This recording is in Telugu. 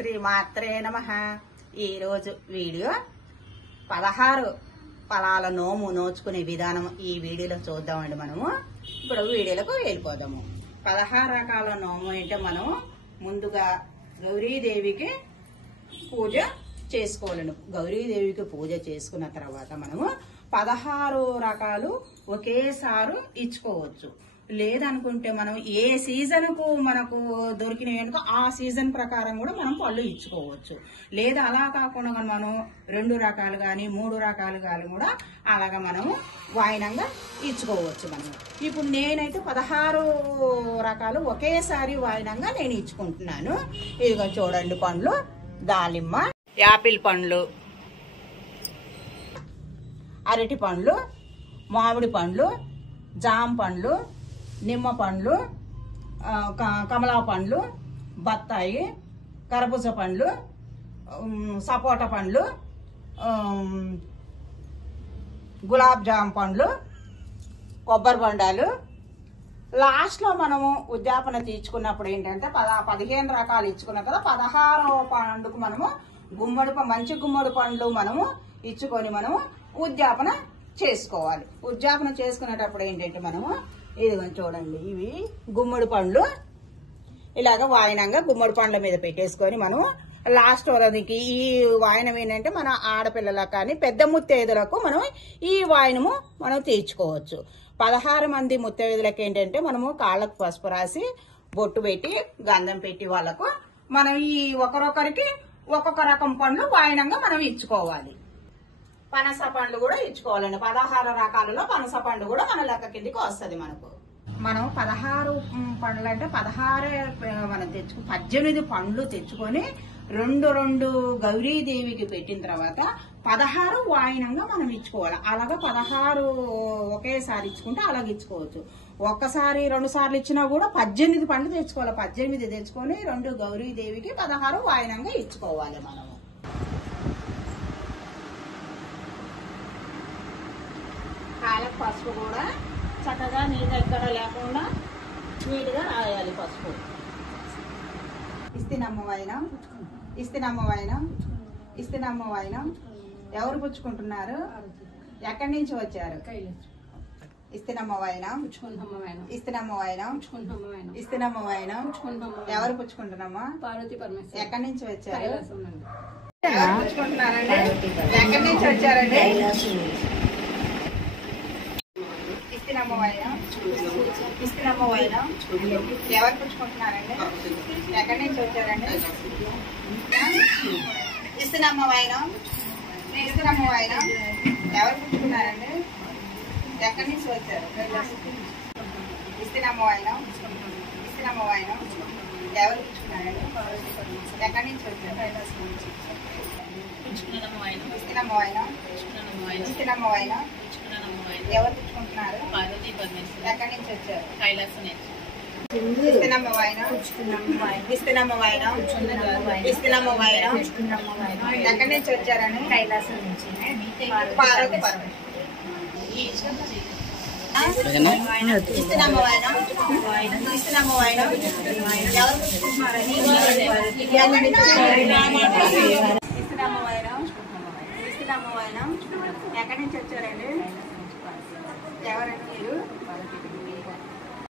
శ్రీమాత్రే నమః. ఈరోజు వీడియో 16 ఫలాల నోము నోచుకునే విధానం ఈ వీడియోలో చూద్దామండి. మనము ఇప్పుడు వీడియోలకు వెళ్ళిపోదాము. 16 రకాల నోము అంటే మనము ముందుగా గౌరీదేవికి పూజ చేసుకోవాలండి. గౌరీదేవికి పూజ చేసుకున్న తర్వాత మనము 16 రకాలు ఒకేసారి ఇచ్చుకోవచ్చు. లేదనుకుంటే మనం ఏ సీజన్ కు మనకు దొరికిన ఆ సీజన్ ప్రకారం కూడా మనం పళ్ళు ఇచ్చుకోవచ్చు. లేదా అలా కాకుండా మనం 2 రకాలు గాని 3 రకాలు గాని కూడా అలాగా మనము వాయినంగా ఇచ్చుకోవచ్చు. మనము ఇప్పుడు నేనైతే 16 రకాలు ఒకేసారి వాయినంగా నేను ఇచ్చుకుంటున్నాను. ఇదిగో చూడండి, పండ్లు దాలిమ్మ, యాపిల్ పండ్లు, అరటి పండ్లు, మామిడి పండ్లు, జామ పండ్లు, నిమ్మ పండ్లు, కమలా పండ్లు, బత్తాయి, కర్బూజ పండ్లు, సపోటా పండ్లు, గులాబ్ జామ్ పండ్లు, కొబ్బరి బొండాలు. లాస్ట్లో మనము ఉద్యాపన తీర్చుకున్నప్పుడు ఏంటంటే 15 రకాలు ఇచ్చుకున్నాం కదా, 16వ పండుకు మనము మంచి గుమ్మడి పండ్లు మనము ఇచ్చుకొని మనము ఉద్యాపన చేసుకోవాలి. ఉద్యాపన చేసుకునేటప్పుడు ఏంటంటే మనము ఇది చూడండి, ఇవి గుమ్మడి పండ్లు ఇలాగ వాయినంగా గుమ్మడి పండ్ల మీద పెట్టేసుకొని మనం లాస్ట్ వరకు ఈ వాయనం ఏంటంటే మన ఆడపిల్లలకు కానీ పెద్ద ముత్తైదులకు మనం ఈ వాయనము మనం తీర్చుకోవచ్చు. 16 మంది ముత్తైదులకు ఏంటంటే మనము కాళ్ళకు పసుపు రాసి బొట్టు పెట్టి గంధం పెట్టి వాళ్ళకు మనం ఈ ఒక్కొక్కరికి ఒక్కొక్క రకం పండ్లు వాయనంగా మనం ఇచ్చుకోవాలి. పనస పండ్లు కూడా ఇచ్చుకోవాలండి. 16 రకాలలో పనస పండు కూడా మన లెక్క కిందికి వస్తుంది. మనం 16 పండ్లు అంటే 16 మనం 18 పండ్లు తెచ్చుకొని 2 గౌరీదేవికి పెట్టిన తర్వాత 16 వాయినంగా మనం ఇచ్చుకోవాలి. అలాగా 16 ఒకేసారి ఇచ్చుకుంటే అలాగ ఇచ్చుకోవచ్చు. ఒక్కసారి 2 సార్లు ఇచ్చినా కూడా 18 పండ్లు తెచ్చుకోవాలి. 18 తెచ్చుకొని 2 గౌరీదేవికి 16 వాయినంగా ఇచ్చుకోవాలి. మనము కాళ్ళకు పసుపు కూడా చక్కగా నీళ్ళు ఎక్కడ లేకుండా నీట్గా రాయాలి. పసుపు ఇస్తినమ్మ వైనం, ఇస్తినమ్మ వైనం, ఇస్తినమ్మ వైనం. ఎవరు పుచ్చుకుంటున్నారు? ఎక్కడి నుంచి వచ్చారు? ఇస్తినమ్మ వైనం, ఇస్తినమ్మ వైనం, ఇస్తినమ్మ వైనం. ఎవరు పుచ్చుకుంటున్నామా? పార్వతి పరమేశ్వరి. ఎక్కడి నుంచి వచ్చారు? ఎవరు పుచ్చుకుంటున్నారండి? ఎక్కడి నుంచి వచ్చారండి? ఇస్తినమ్మ వైనం, ఇస్తినమ్మ వైనం. ఎవరు పుచ్చుకుంటున్నారండి? ఎక్కడి నుంచి వచ్చారండి? ఇస్తినమ్మ వైనం, ఇస్తినమ్మ వైనం. ఎవరు పుచ్చుకున్నారండి? ఎక్కడి నుంచి వచ్చారు? ఇస్తినమ్మ వైనం, ఇస్తినమ్మ వైనం. ఎవరు పుచ్చుకున్నారండి? ఎక్కడి నుంచి వచ్చారు? ఇస్తినమ్మ వైనం, ఇస్తినమ్మ వైనం. ఎవరు పుచ్చుకుంటున్నారు? పార్వతి పరమేశ్వరి. ఎక్కడి నుంచి వచ్చారు? కైలాసం నుంచి. ఇస్తినమ్మ వైనం, ఇస్తినమ్మ వైనం, ఇస్తినమ్మ వైనం. ఎక్కడి నుంచి వచ్చారని? కైలాసం నుంచి. పార్వతి పరమేశ్వరి. ఇస్తినమ్మ వైనం, ఇస్తినమ్మ వైనం. ఎవరు పుచ్చుకుంటున్నారని? ఇస్తినమ్మ వైనం, ఇస్తినమ్మ వైనం. ఎక్కడి నుంచి వచ్చారండి? ఎవరండి మీరు?